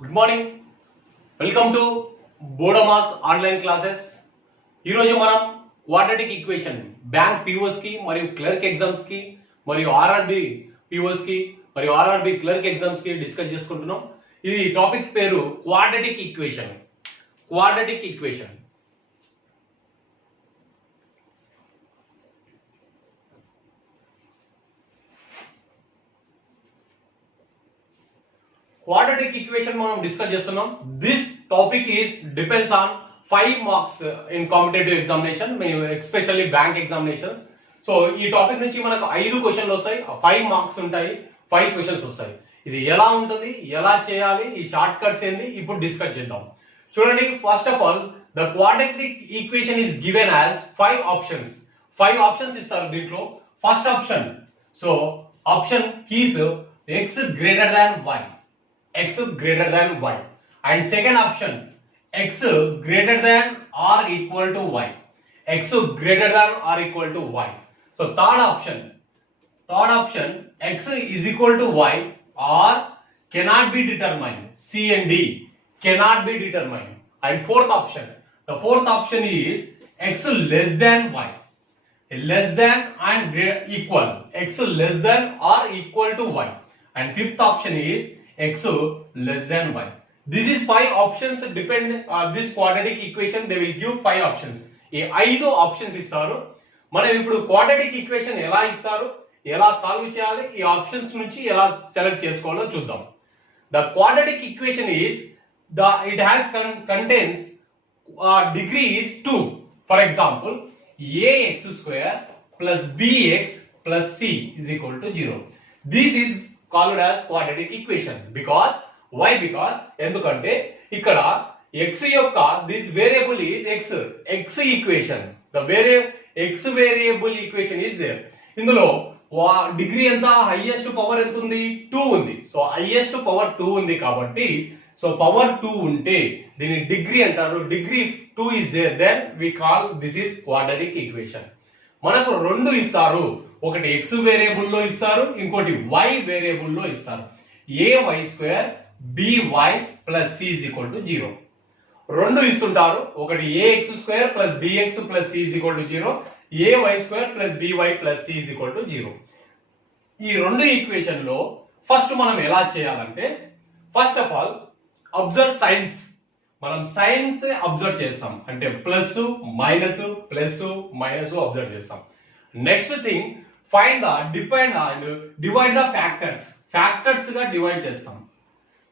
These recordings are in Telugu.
Good morning. వెల్కమ్ టు బోడోమాస్ ఆన్లైన్ క్లాసెస్. ఈరోజు మనం క్వాడ్రాటిక్ ఈక్వేషన్ బ్యాంక్ పీఓస్ కి మరియు క్లర్క్ ఎగ్జామ్స్ కి మరియు ఆర్ఆర్బి పీఓస్ కి మరియు ఆర్ఆర్బి క్లర్క్ ఎగ్జామ్స్ కి డిస్కస్ చేసుకుంటున్నాం. ఇది టాపిక్ పేరు quadratic equation. Quadratic equation quadratic equation మనం డిస్కస్ చేస్తున్నాం. This topic is depends on 5 marks in competitive examination, especially bank examinations. So ఈ టాపిక్ నుంచి మనకు 5 క్వశ్చన్లు వస్తాయి, 5 మార్క్స్ ఉంటాయి, 5 క్వశ్చన్స్ వస్తాయి. ఇది ఎలా ఉంటుంది, ఎలా చేయాలి, ఈ షార్ట్ కట్స్ ఏంది ఇప్పుడు డిస్కస్ చేద్దాం. చూడండి, first of all the quadratic equation is given as 5 options. 5 options ఇస్తారు దీంట్లో. First option, so option keys x greater than y, x greater than y, and second option x greater than or equal to y, x greater than or equal to y. So third option x is equal to y or cannot be determined, C and D cannot be determined. And fourth option, the fourth option is x less than y, less than and equal, x less than or equal to y. And fifth option is x less than y. This is 5 options. Depend this quadratic equation, they will give 5 options. ఈ 5 ఆప్షన్స్ ఇస్తారు. మనం ఇప్పుడు క్వాడ్రాటిక్ ఈక్వేషన్ ఎలా ఇస్తారు, ఎలా సాల్వ్ చేయాలి, ఈ ఆప్షన్స్ నుంచి ఎలా సెలెక్ట్ చేసుకోవాలో చూద్దాం. The quadratic equation is it has contains degree is 2. For example, ax square plus bx plus c is equal to 0. This is called as quadratic equation. Because why? Because ఎందుకంటే ఇక్కడ x యొక్క this variable is x equation, the x variable equation is there. ఇందులో డిగ్రీ ఎంత, హైయెస్ట్ పవర్ ఎంత ఉంది, 2 ఉంది. సో హైయెస్ట్ పవర్ 2 ఉంది కాబట్టి, సో పవర్ 2 ఉంటే దీని డిగ్రీ అంటారు. Degree 2 is there, then we call this is quadratic equation. మనకు రెండు ఇస్తారు, ఒకటి x వేరియబుల్ లో ఇస్తారు, ఇంకోటి y వేరియబుల్ లో ఇస్తారు. ay square by plus c is equal to 0. రెండు ఇస్తుంటారు, ఒకటి ax square plus bx plus c is equal to 0, ay square plus by plus c is equal to 0. ఈ రెండు ఈక్వేషన్ లో ఫస్ట్ మనం ఎలా చేయాలంటే, first of all observe signs. మనం సైన్స్ అబ్జర్వ్ చేస్తాం, అంటే plus minus plus minus observe చేస్తాం. Next thing, find the depend and divide the factors. Factors గా డివైడ్ చేస్తాం,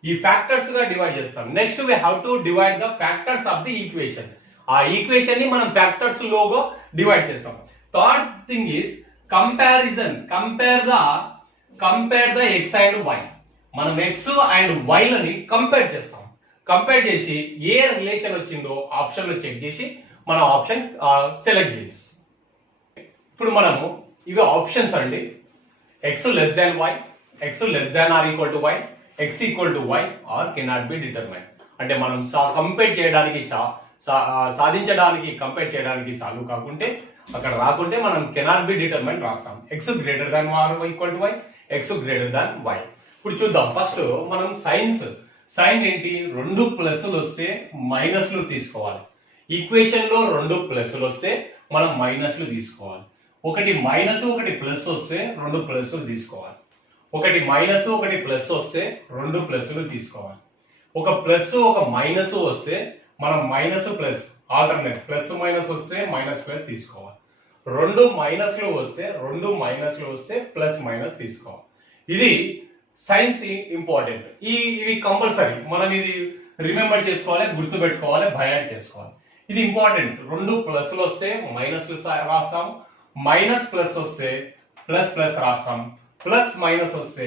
ఈ ఫ్యాక్టర్స్ గా డివైడ్ చేస్తాం. Next we have to divide the factors of the equation. ఆ ఈక్వేషన్ ని మనం ఫ్యాక్టర్స్ లోగా డివైడ్ చేస్తాం. Third thing is comparison. Compare the x and y. మనం ఎక్స్ అండ్ వై లని కంపేర్ చేస్తాం. కంపేర్ చేసి ఏ రిలేషన్ వచ్చిందో ఆప్షన్ లో చెక్ చేసి మనం ఆప్షన్ సెలెక్ట్ చేసి, ఇప్పుడు మనము ఇవి ఆప్షన్స్ అండి. x less than y, x less than or equal to y, x equal to y or cannot be determine. అంటే మనం కంపేర్ చేయడానికి సాధించడానికి కంపేర్ చేయడానికి సాల్వ్ కాకుంటే, అక్కడ రాకుంటే మనం కెనాట్ బి డిటర్మైన్ రాస్తాం. x greater than or equal to y, x greater than y. ఇప్పుడు చూద్దాం. ఫస్ట్ మనం సైన్ ఏంటి, రెండు ప్లస్లు వస్తే మైనస్లు తీసుకోవాలి. ఈక్వేషన్ లో రెండు ప్లస్లు వస్తే మనం మైనస్లు తీసుకోవాలి. ఒకటి మైనస్ ఒకటి ప్లస్ వస్తే రెండు ప్లస్లు తీసుకోవాలి. ఒకటి మైనస్ ఒకటి ప్లస్ వస్తే రెండు ప్లస్లు తీసుకోవాలి. ఒక ప్లస్ ఒక మైనస్ వస్తే మనం minus plus alternate, plus minus వస్తే మైనస్ ప్లస్ తీసుకోవాలి. రెండు మైనస్లు వస్తే ప్లస్ మైనస్ తీసుకోవాలి. ఇది సైన్స్ ఇంపార్టెంట్. ఇవి కంపల్సరీ మనం ఇది రిమెంబర్ చేసుకోవాలి, గుర్తు పెట్టుకోవాలి, బయాడ్ చేసుకోవాలి. ఇది ఇంపార్టెంట్. రెండు ప్లస్లు వస్తే మైనస్లు రాస్తాం, మైనస్ ప్లస్ వస్తే ప్లస్ ప్లస్ రాస్తాం, ప్లస్ మైనస్ వస్తే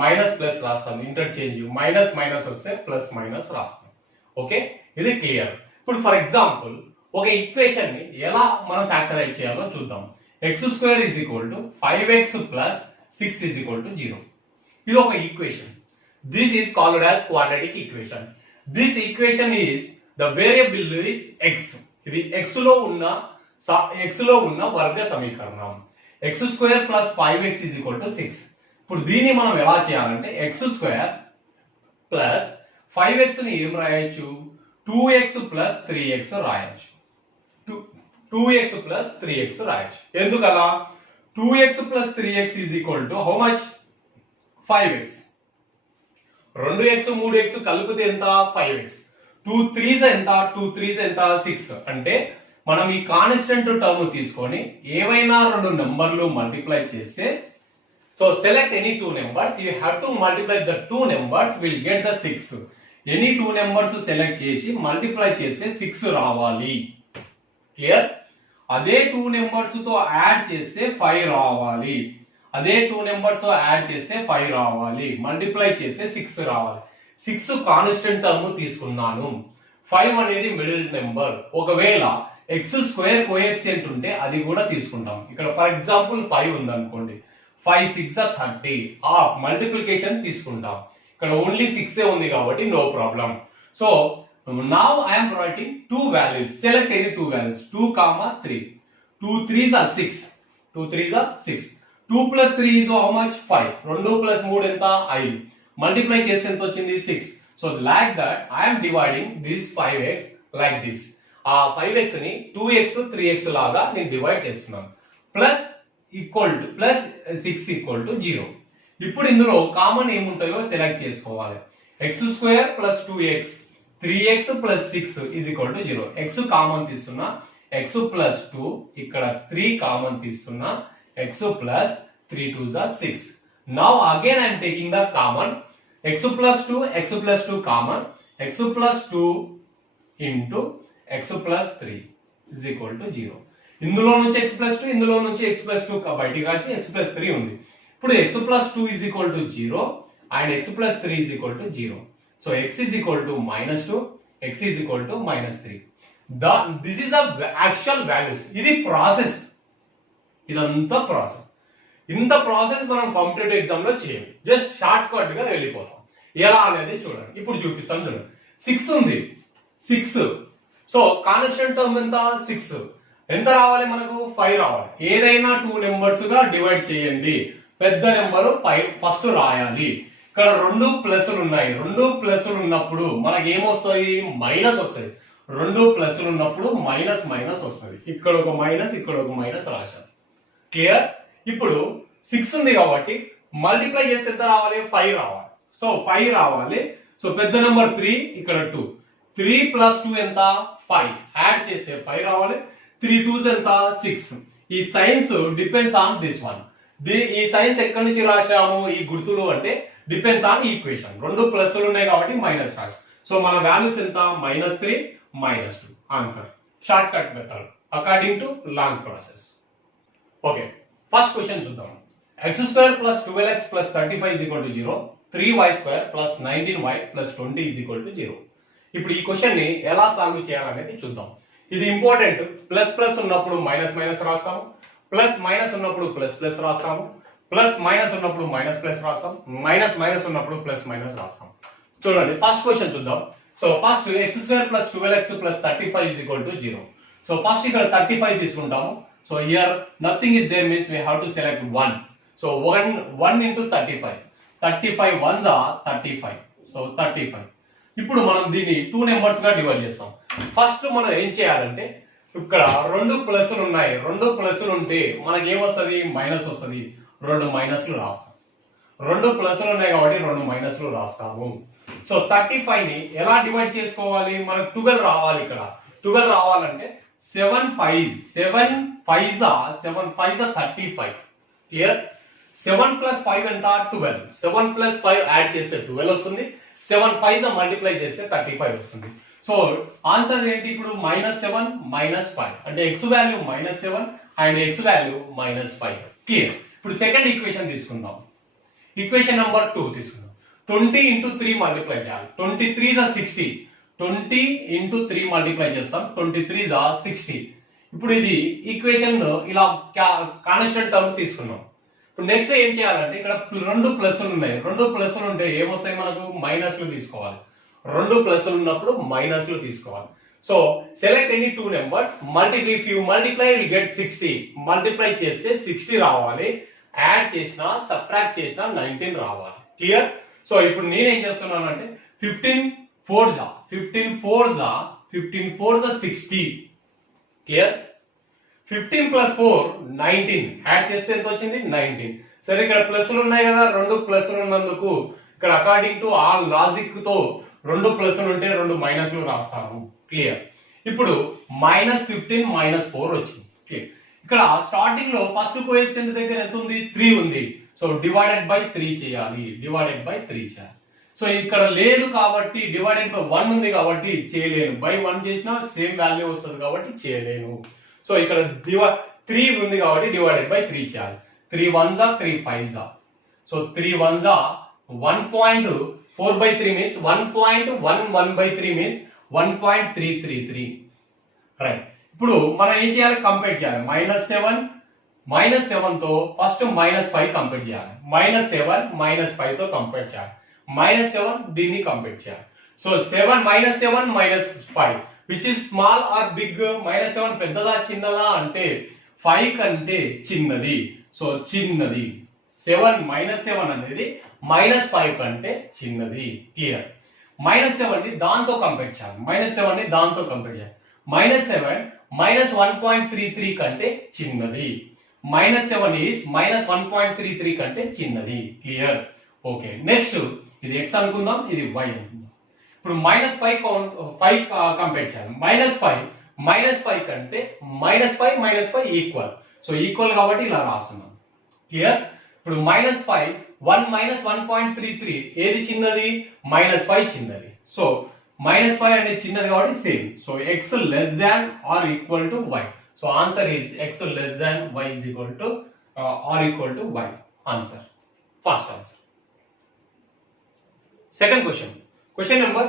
మైనస్ ప్లస్ రాస్తాం, ఇంటర్చేంజ్. మైనస్ మైనస్ వస్తే ప్లస్ మైనస్ రాస్తాం. ఓకే, ఇది క్లియర్. ఇప్పుడు ఫర్ ఎగ్జాంపుల్ ఒక ఈక్వేషన్ ని ఎలా మనం ఫ్యాక్టరైజ్ చేయాలో చూద్దాం. X square is equal to 5x plus 6 is equal to 0. ఇది ఒక equation. This is called as quadratic equation. This equation is the variable is x. ఇది x లో ఉన్న వర్గ సమీకరణం. x square plus 5x is equal to 6. ఇప్పుడు దీన్ని మనం ఎలా చేయాలంటే x స్క్వేర్ ప్లస్ 5x ని ఏం రాయొచ్చు 2x ప్లస్ 3x రాయొచ్చు 2x ప్లస్ 3x రాయొచ్చు. ఎందుకలా 2x plus 3x is equal to how much 5x. 2x 3x కలిపితే ఎంత 5x. 2 3s ఎంత 2 3s ఎంత 6. అంటే మనం ఈ కాన్స్టెంట్ టర్మ్ తీసుకొని ఏవైనా రెండు నెంబర్లు మల్టిప్లై చేస్తే so select any two numbers you have to multiply the two numbers will get the 6. Any two numbers select చేసి మల్టిప్లై చేస్తే 6 రావాలి. క్లియర్? అదే టూ నెంబర్స్ తో యాడ్ చేస్తే 5 రావాలి. అదే టూ నెంబర్స్ తో యాడ్ చేస్తే 5 రావాలి. మల్టిప్లై చేస్తే 6 రావాలి. 6 కాన్స్టెంట్ టర్మ్ తీసుకున్నాను. 5 అనేది మిడిల్ నెంబర్. ఒకవేళ ఎక్స్ స్క్వేర్ కోఎఫిషియంట్ ఉంటే అది కూడా తీసుకుంటాం. ఇక్కడ ఫర్ ఎగ్జాంపుల్ 5 ఉంది అనుకోండి. 5 6 30. ఆ మల్టిప్లికేషన్ తీసుకుంటాం. ఇక్కడ ఓన్లీ 6 ఉంది కాబట్టి no problem. So now I am writing two values. Select any two values 2, 3. 2 3s are 6. 2 3s are 6. 2 plus 3 is how much 5. 2 plus 3 ఎంత 5. మల్టిప్లై చేస్తే ఎంత వచ్చింది 6. So like that I am dividing this 5x like this. ఆ 5x ని 2x 3x లాగా నేను డివైడ్ చేస్తున్నాను. Plus equal to plus 6 equal to 0. ఇప్పుడు ఇందులో కామన్ ఏముంటాయో సెలెక్ట్ చేసుకోవాలి. x square plus 2x 3x plus 6 is equal to 0. x common తీస్తున్నా x ప్లస్ 2 ఇక్కడ 3 కామన్ తీస్తున్నా x plus 3 2s are 6. Now again I am taking the common x plus 2 common x plus 2 into x plus 3 is equal to 0. ఇందులో నుంచి x plus 2 ఇందులో నుంచి x plus 2 బయటికి రాసి x plus 3 ఉంది. ఇప్పుడు x plus 2 is equal to 0 and x plus 3 is equal to 0. So x is equal to -2, x is equal to -3. This is the actual values. ఇది ప్రాసెస్. ఇదంతా ప్రాసెస్. ఇంత ప్రాసెస్ మనం కాంపిటేటివ్ ఎగ్జామ్ లో చేయం. జస్ట్ షార్ట్ కట్ గా వెళ్ళిపోతాం. ఎలా అనేది చూడండి. ఇప్పుడు చూపిస్తాను చూడండి. 6 ఉంది. 6. సో కాన్స్టెంట్ టర్మ్ ఎంత 6. ఎంత రావాలి మనకు 5 రావాలి. ఏదైనా టూ నెంబర్స్ గా డివైడ్ చేయండి. పెద్ద నెంబర్ ఫస్ట్ రాయాలి. ఇక్కడ 2 ప్లస్లు ఉన్నాయి. 2 ప్లస్లు ఉన్నప్పుడు మనకి ఏమొస్తాయి మైనస్ వస్తుంది. 2 ప్లస్లు ఉన్నప్పుడు మైనస్ మైనస్ వస్తుంది. ఇక్కడ ఒక మైనస్ ఇక్కడ ఒక మైనస్ రాశాను. క్లియర్? ఇప్పుడు 6 ఉంది కాబట్టి మల్టిప్లై చేస్తే ఎంత రావాలి 5 రావాలి. సో 5 రావాలి. సో పెద్ద నెంబర్ 3 ఇక్కడ 2. 3 plus 2 ఎంత 5. యాడ్ చేస్తే 5 రావాలి. 3 2s ఎంత 6. ఈ science depends on this one. ఈ సైన్స్ ఎక్కడి నుంచి రాశాము ఈ గుర్తులు అంటే డిపెండ్స్ ఆన్ ఈక్వేషన్. 2 ప్లస్లు ఉన్నాయి కాబట్టి మైనస్ రాశాం. సో మన వాల్యూస్ ఎంత -3 -2. Answer short cut method according to long process. Okay, first question చూద్దాం. x square plus 12x plus 35 is equal to 0. 3y square plus 19y plus 20 is equal to 0. ఇప్పుడు ఈ క్వశ్చన్ ని ఎలా సాల్వ్ చేయాలనేది చూద్దాం. ఇది ఇంపార్టెంట్. ప్లస్ ప్లస్ ఉన్నప్పుడు మైనస్ మైనస్ రాస్తాము. ప్లస్ మైనస్ ఉన్నప్పుడు ప్లస్ ప్లస్ రాస్తాము. ప్లస్ మైనస్ ఉన్నప్పుడు మైనస్ ప్లస్ రాస్తాం. మైనస్ మైనస్ ఉన్నప్పుడు ప్లస్ మైనస్ రాస్తాం. చూడండి ఫస్ట్ క్వశ్చన్ చూద్దాం. So first x square plus 12x plus 35 is equal to 0. So first ఇక్కడ 35 తీసుకుంటాము. So here nothing is there means we have to select 1. So 1 into 35. 35 ones are 35. So 35. ఇప్పుడు మనం దీన్ని టూ నెంబర్స్ గా డివైడ్ చేస్తాం. ఫస్ట్ మనం ఏం చేయాలంటే ఇక్కడ 2 ప్లస్లు ఉన్నాయి. 2 ప్లస్లు ఉంటే మనకి ఏమొస్తుంది మైనస్ వస్తుంది. 2 మైనస్లు రాస్తాం. 2 ప్లస్లు ఉన్నాయి కాబట్టి 2 మైనస్లు రాస్తాము. సో 35 ని ఎలా డివైడ్ చేసుకోవాలి? మనకు 12 రావాలి. ఇక్కడ 12 రావాలంటే 7 5s are 35. క్లియర్? 7 plus 5 ఎంత 12. 7 plus 5 యాడ్ చేస్తే 12 వస్తుంది. 7 5s మల్టిప్లై చేస్తే 35 వస్తుంది. సో ఆన్సర్ ఏంటి ఇప్పుడు -7 -5 అంటే x value -7 and x value -5. Clear? ఇప్పుడు సెకండ్ ఈక్వేషన్ తీసుకుందాం. ఈక్వేషన్ నెంబర్ 2 తీసుకుందాం. 20 into 3 మల్టిప్లై చేయాలి. 23s are 60. 20 into 3 మల్టిప్లై చేస్తాం. 23s are 60. ఇప్పుడు ఇది ఈక్వేషన్ ఇలా కాన్స్టెంట్ టర్మ్ తీసుకున్నాం. ఇప్పుడు నెక్స్ట్ ఏం చేయాలంటే ఇక్కడ 2 ప్లస్లు ఉన్నాయి. 2 ప్లస్లు ఉంటే ఏమొస్తాయి మనకు మైనస్లు తీసుకోవాలి. 2 ప్లస్లు ఉన్నప్పుడు మైనస్లు తీసుకోవాలి. So select any two numbers multiply. If you multiply will get 60. Multiply చేస్తే 60 రావాలి. యాడ్ చేసినా సబ్ట్రాక్ట్ చేసినా 19 రావాలి. క్లియర్? సో ఇప్పుడు నేనేం చేస్తున్నాను అంటే 15 4 जा 15 4 जा 15 4 जा 60 క్లియర్ 15 ప్లస్ 4 19 యాడ్ చేస్తే ఎంత వచ్చింది 19 సరే ఇక్కడ ప్లస్లు ఉన్నాయి కదా రెండు ప్లస్లు ఉన్నందుకు ఇక్కడ అకార్డింగ్ టు ఆ లాజిక్ తో రెండు ప్లస్లు ఉంటే రెండు మైనస్లు రాస్తాను క్లియర్ ఇప్పుడు -15 -4 వచ్చింది క్లియర్ ఇక్కడ స్టార్టింగ్ లో ఫస్ట్ కోఎఫిషియంట్ దగ్గర ఎంత ఉంది 3 ఉంది సో డివైడెడ్ బై 3 చేయాలి డివైడెడ్ బై 3 చేయాలి సో ఇక్కడ లేదు కాబట్టి డివైడెడ్ బై 1 ఉంది కాబట్టి చేయలేను బై 1 చేసినా సేమ్ వాల్యూ వస్తుంది కాబట్టి చేయలేను సో ఇక్కడ 3 ఉంది కాబట్టి డివైడెడ్ బై 3 చేయాలి 3 1 జా 3 5 జా సో 3 1 జా 1.4 by 3 means 1.11 by 3 means 1.333 right ఇప్పుడు మనం ఏం చేయాలి కంపేర్ చేయాలి -7 తో ఫస్ట్ -5 కంపేర్ చేయాలి -7 -5 తో కంపేర్ చేయాలి -7 దీన్ని కంపేర్ చేయాలి so -7 -5 which is small or big -7 పెద్దదా చిన్నదా అంటే 5 కంటే చిన్నది సో చిన్నది 7 అనేది -5 కంటే చిన్నది క్లియర్ -7 ని దాంతో కంపేర్ చేయాలి -7 ని దాంతో కంపేర్ చేయాలి -7 -1.33 కంటే చిన్నది -7 ఈస్ -1.33 కంటే చిన్నది క్లియర్ ఓకే నెక్స్ట్ ఇది x అనుకుందాం ఇది y అనుకుందాం ఇప్పుడు -5 కంపేర్ చేయాలి -5 కంటే -5 ఈక్వల్ సో ఈక్వల్ కాబట్టి ఇలా రాస్తున్నాం క్లియర్ ఇప్పుడు -5 1 ఏది చిన్నది -5 చిన్నది సో -5 అనేది చిన్నది కాబట్టి same so x less than or equal to y so answer is x less than y is equal to or equal to y answer first answer second question number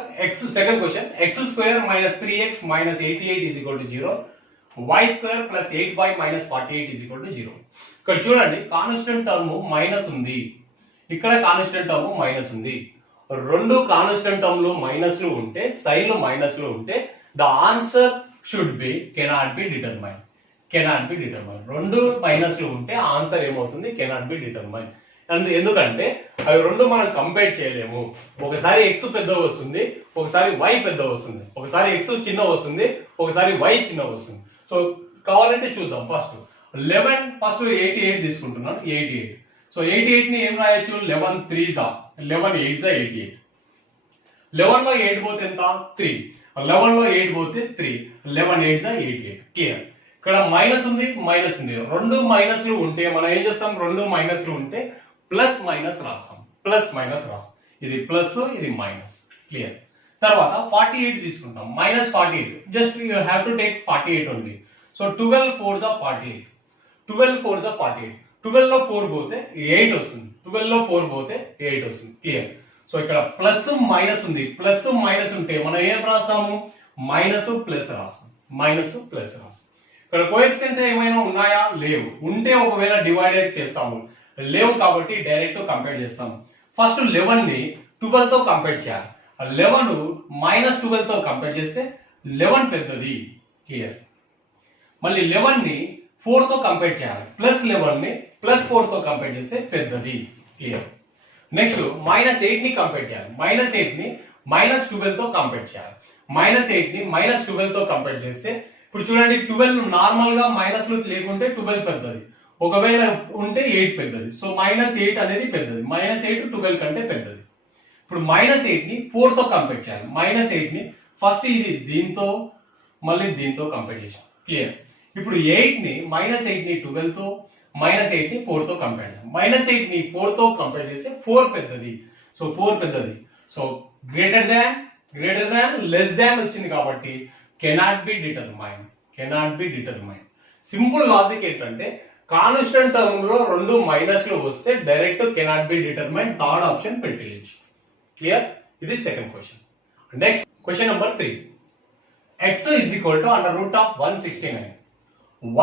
second question x square minus 3x minus 88 is equal to 0 y square plus 8y minus 48 is equal to 0 ఇక్కడ చూడండి కాన్స్టెంట్ టర్మ్ మైనస్ ఉంది ఇక్కడ కాన్స్టెంట్ టర్మ్ మైనస్ ఉంది రెండు కాన్స్టెంట్ టర్మ్ లో మైనస్లు ఉంటే సైన్ లో మైనస్లు ఉంటే the answer should be cannot be determine రెండు మైనస్లు ఉంటే ఆన్సర్ ఏమవుతుంది కెనాట్ బి డిటర్మైన్ ఎందుకంటే అవి రెండు మనం కంపేర్ చేయలేము ఒకసారి ఎక్స్ పెద్ద వస్తుంది ఒకసారి వై పెద్ద వస్తుంది ఒకసారి ఎక్స్ చిన్న వస్తుంది ఒకసారి వై చిన్న వస్తుంది సో కావాలంటే చూద్దాం ఫస్ట్ 11 ఫస్ట్ 88 తీసుకుంటున్నాను 88 సో 88 ని ఏం రాయొచ్చు 11 3 జా 11 8 జా 88 11 లో 8 పోతే ఎంత 3 11 లో 8 పోతే 3 11 8 జా 88 క్లియర్ ఇక్కడ మైనస్ ఉంది రెండు మైనస్లు ఉంటే మనం ఏం చేస్తాం రెండు మైనస్లు ఉంటే ప్లస్ మైనస్ రాస్తాం ఇది ప్లస్ ఇది మైనస్ క్లియర్ తర్వాత 48 తీసుకుంటాం -48 just you have to take 48 only so 12 4 జా 48 12 లో 4 పోతే 8 వస్తుంది 12 లో 4 పోతే 8 వస్తుంది క్లియర్ సో ఇక్కడ ప్లస్ మైనస్ ఉంది ప్లస్ మైనస్ ఉంటే మనం ఏం రాస్తాము మైనస్ ప్లస్ రాస్తాం ఇక్కడ కోఎఫిషియంట్ ఏమైనా ఉన్నాయా లేవు ఉంటే ఒకవేళ డివైడెడ్ చేస్తాము లేవు కాబట్టి డైరెక్ట్ కంపేర్ చేస్తాము ఫస్ట్ 11 ని 12 తో కంపేర్ చేయాలి 11 -12 తో కంపేర్ చేస్తే 11 పెద్దది క్లియర్ మళ్ళీ 11 ని 4 తో కంపేర్ చేయాలి +11 ని +4 తో కంపేర్ చేస్తే పెద్దది క్లియర్ నెక్స్ట్ -8 ని కంపేర్ చేయాలి -8 ని -12 తో కంపేర్ చేయాలి -8 ని -12 తో కంపేర్ చేస్తే ఇప్పుడు చూడండి 12 నార్మల్ గా మైనస్లు లేకుంటే 12 పెద్దది ఒకవేళ ఉంటే 8 పెద్దది సో -8 అనేది పెద్దది -8 12 కంటే పెద్దది ఇప్పుడు -8 ని 4 తో కంపేర్ చేయాలి -8 ని ఫస్ట్ ఇది దీంతో మళ్ళీ దీంతో కంపేర్ చేసాం క్లియర్ ఇప్పుడు 8 ని -8 ని 12 తో -8 ని 4 తో కంపేర్ చేయాలి -8 ని 4 తో కంపేర్ చేస్తే 4 పెద్దది సో 4 పెద్దది so greater than less than వచ్చింది కాబట్టి cannot be determine simple logic ఏంటంటే కాన్స్టెంట్ టర్మ్ లో రెండు మైనస్లు వస్తే direct cannot be determine third option పెట్టేయచ్చు క్లియర్ ఇది second question next question number 3 x is equal to under root of 169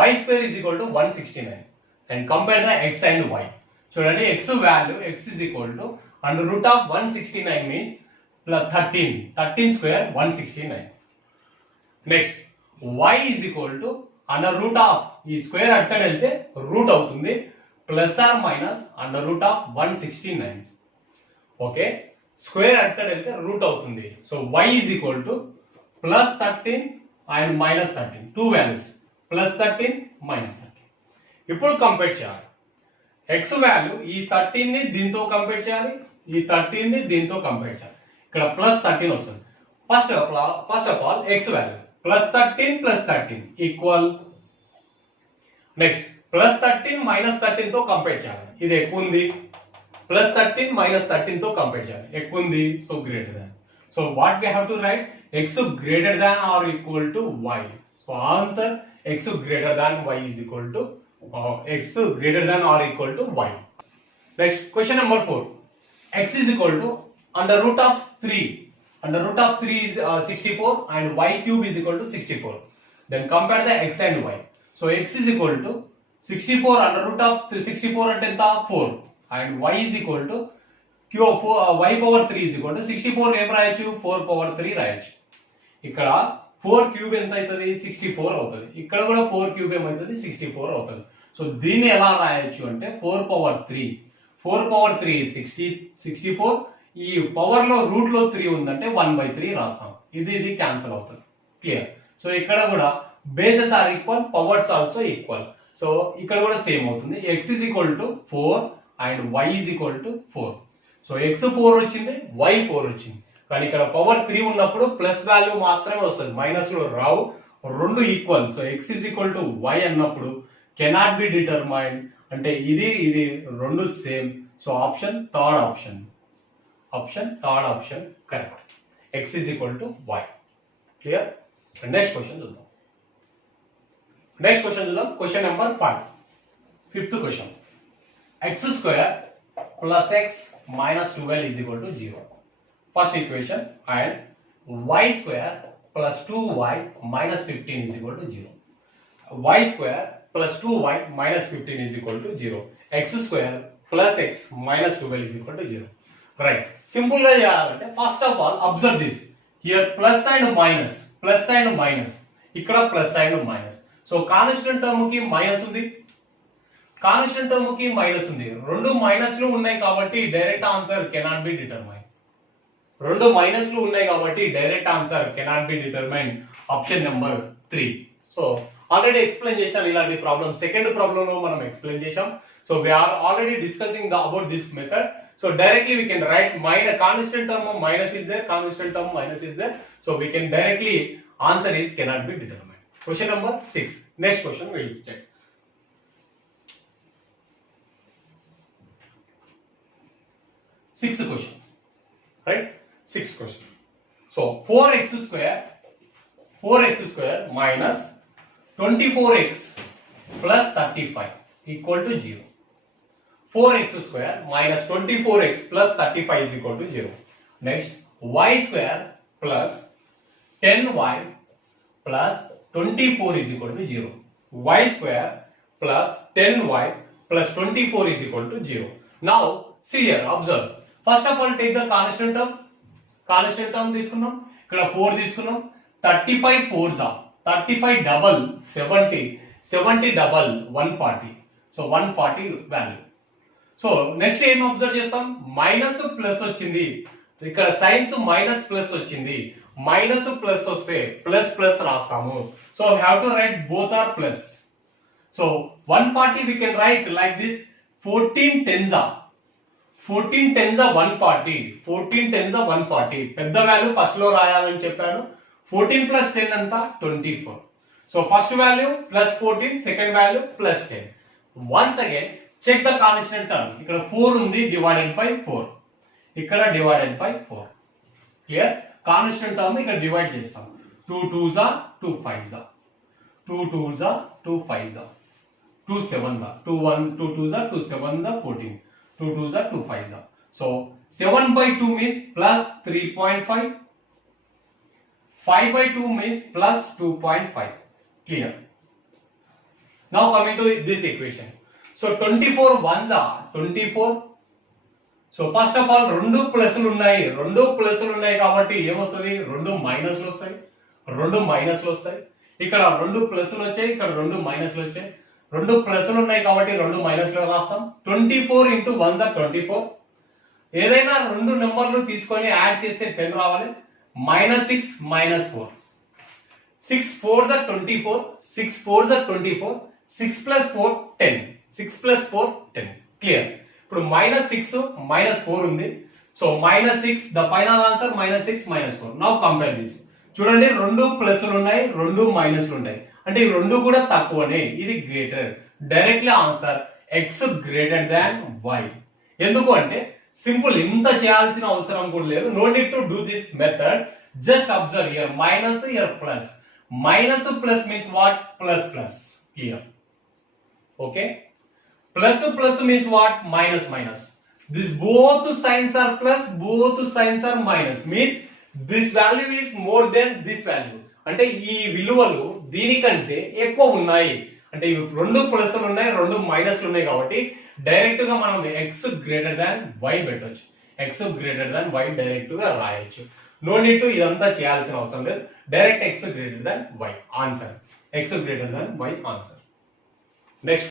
y square is equal to 169 and compare the x and y చూడండి x value x is equal to under root of 169 means plus 13 square 169 next y is equal to under root of ఈ స్క్వేర్ అట్ సైడ్ వెళ్తే రూట్ అవుతుంది plus or minus under root of 169 okay square అటు సైడ్ వెళ్తే రూట్ అవుతుంది. So y is equal to plus 13 and minus 13, two values plus 13 minus 13. ఇప్పుడు కంపేర్ చేయాలి. x వాల్యూ ఈ 13 ని దీంతో కంపేర్ చేయాలి, ఈ 13 ని దీంతో కంపేర్ చేయాలి. ఇక్కడ ప్లస్ 13 వస్తుంది. First of all x value plus 13 equal, next plus 13 minus 13 తో కంపేర్ చేయాలి. ఇది ఎక్కువ ఉంది, ప్లస్ 13 మైనస్ 13 తో కంపేర్ చేయాలి, ఎక్కువ ఉంది, so greater than. So what we have to write, x greater than or equal to y. So answer x greater than y is equal to x greater than or equal to y. Next question number 4. X is equal to under root of 3. Under root of 3 is 64 and y cube is equal to 64. Then compare the x and y. So x is equal to 64 under root of 64 and 4 and y is equal to y power 3 is equal to 64 ఏం రాయొచ్చు, 4 power 3 రాయొచ్చు. ఇక్కడ 4 క్యూబ్ ఎంత అవుతుంది, 64 అవుతుంది. ఇక్కడ కూడా 4 క్యూబ్ ఏమవుతుంది, 64 అవుతుంది. సో దీన్ని ఎలా రాయొచ్చు అంటే 4 power 3, 4 power 3 64, ఈ పవర్ లో రూట్ లో 3 ఉందంటే 1/3 రాస్తాం. ఇది క్యాన్సిల్ అవుతుంది. క్లియర్. సో ఇక్కడ కూడా bases are equal, powers also equal. So ఇక్కడ కూడా సేమ్ అవుతుంది. x is equal to 4 and y is equal to 4. So x 4 వచ్చింది, y 4 వచ్చింది. కానీ ఇక్కడ పవర్ 3 ఉన్నప్పుడు ప్లస్ వాల్యూ మాత్రమే వస్తుంది, మైనస్ లో రావు, రెండు ఈక్వల్. So x is equal to y అన్నప్పుడు కెనాట్ బి డిటర్మైన్డ్ అంటే ఇది రెండు same. So third option correct. x is equal to y. Clear. Next question చూద్దాం. Question number 5. Fifth question. x square plus x minus 12 is equal to 0. First equation, and y square plus 2y minus 15 is equal to 0. y square plus 2y minus 15 is equal to 0. x square plus x minus 12 is equal to 0. Right. Simple గా చేయాలంటే first of all observe this. Here plus and minus. ఇక్కడ plus and minus. So constant term కి మైనస్ ఉంది, రెండు మైనస్లు ఉన్నాయి కాబట్టి direct answer cannot be determine. Cannot be determine option number 3. So already explain చేశాను ఇలాంటి ప్రాబ్లమ్. సెకండ్ ప్రాబ్లమ్ లో మనం ఎక్స్ప్లెయిన్ చేశాం. So we are already discussing about this method. So directly we can write constant term minus is there, so we can directly answer is cannot be determined. Question number 6. Next question we will check. Sixth question, right? Sixth question. So 4x square minus 24x plus 35 equal to 0. 4x square minus 24x plus 35 is equal to 0. Next, y square plus 10y plus 24 is equal to 0. y square plus 10y plus 24 is equal to 0. Now, see here, observe. First of all, take the constant term. తీసుకున్నాం, ఇక్కడ 4 తీసుకున్నాం. 35 4s are 35 double 70, 70 double 140. So 140 value. So next ఏం అబ్జర్వ్ చేస్తాం, మైనస్ ప్లస్ వచ్చింది, ఇక్కడ సైన్స్ మైనస్ ప్లస్ వచ్చింది, మైనస్ ప్లస్ వస్తే ప్లస్ ప్లస్ రాస్తాము. So have to write both are plus. So 140 we can write like this, 14 tens are 140, 14 tens are 140. పెద్ద వాల్యూ ఫస్ట్ లో రాయాలని చెప్పాను. 14 plus 10 అంతా 24. So first value plus 14, second value plus 10. Once again check the constant term. ఇక్కడ 4 ఉంది, డివైడెడ్ బై 4, ఇక్కడ divided by 4. Clear. Constant term ఇక్కడ డివైడ్ చేస్తాం. 2 2s are 2 5s are 2 2s are 2 5s are 2 7s are 2 2s are 2 7s are 14, 2 2s are 2 5s are. So 7/2 means plus 3.5, 5/2 means plus 2.5. Clear. Now coming to this equation. So 24 ones are 24. So first of all రెండు ప్లస్లు ఉన్నాయి కాబట్టి ఏమొస్తుంది, రెండు మైనస్లు వస్తాయి. ఇక్కడ రెండు ప్లస్లు వచ్చాయి, ఇక్కడ రెండు మైనస్లు వచ్చాయి. రెండు ప్లస్లు ఉన్నాయి కాబట్టి రెండు మైనస్లు రాస్తాం. 24 into 1s are 24. ఏదైనా రెండు నెంబర్లు తీసుకొని యాడ్ చేస్తే 10 రావాలి. -6 -4. 6 4s are 24. 6 4s are 24. 6 plus 4 10. 6 plus 4 10. Clear. ఇప్పుడు -6 -4 ఉంది. So -6 the final answer -6 -4. Now compare this. చూడండి రెండు ప్లస్లు ఉన్నాయి, రెండు మైనస్లు ఉన్నాయి. అంటే ఈ రెండు కూడా తక్కువనే, ఇది greater. Directly answer x greater than y. ఎందుకు అంటే సింపుల్, ఇంత చేయాల్సిన అవసరం కూడా లేదు. No need to do this method. Just observe here minus, here plus. Minus plus means what? Plus plus. Here. Okay. Plus plus means what? Minus minus. This both signs are plus, both signs are minus. Means this value is more than this value. అంటే ఈ విలువలు దీనికంటే ఎక్కువ ఉన్నాయి. అంటే ఇవి రెండు ప్లస్లు ఉన్నాయి, రెండు మైనస్లు ఉన్నాయి కాబట్టి డైరెక్ట్ గా మనం x గ్రేటర్ దాన్ y పెట్టొచ్చు. x greater than y direct గా రాయొచ్చు. నో నీడ్ టు ఇదంతా చేయాల్సిన అవసరం లేదు. Direct x greater than y answer. x greater than y answer. Next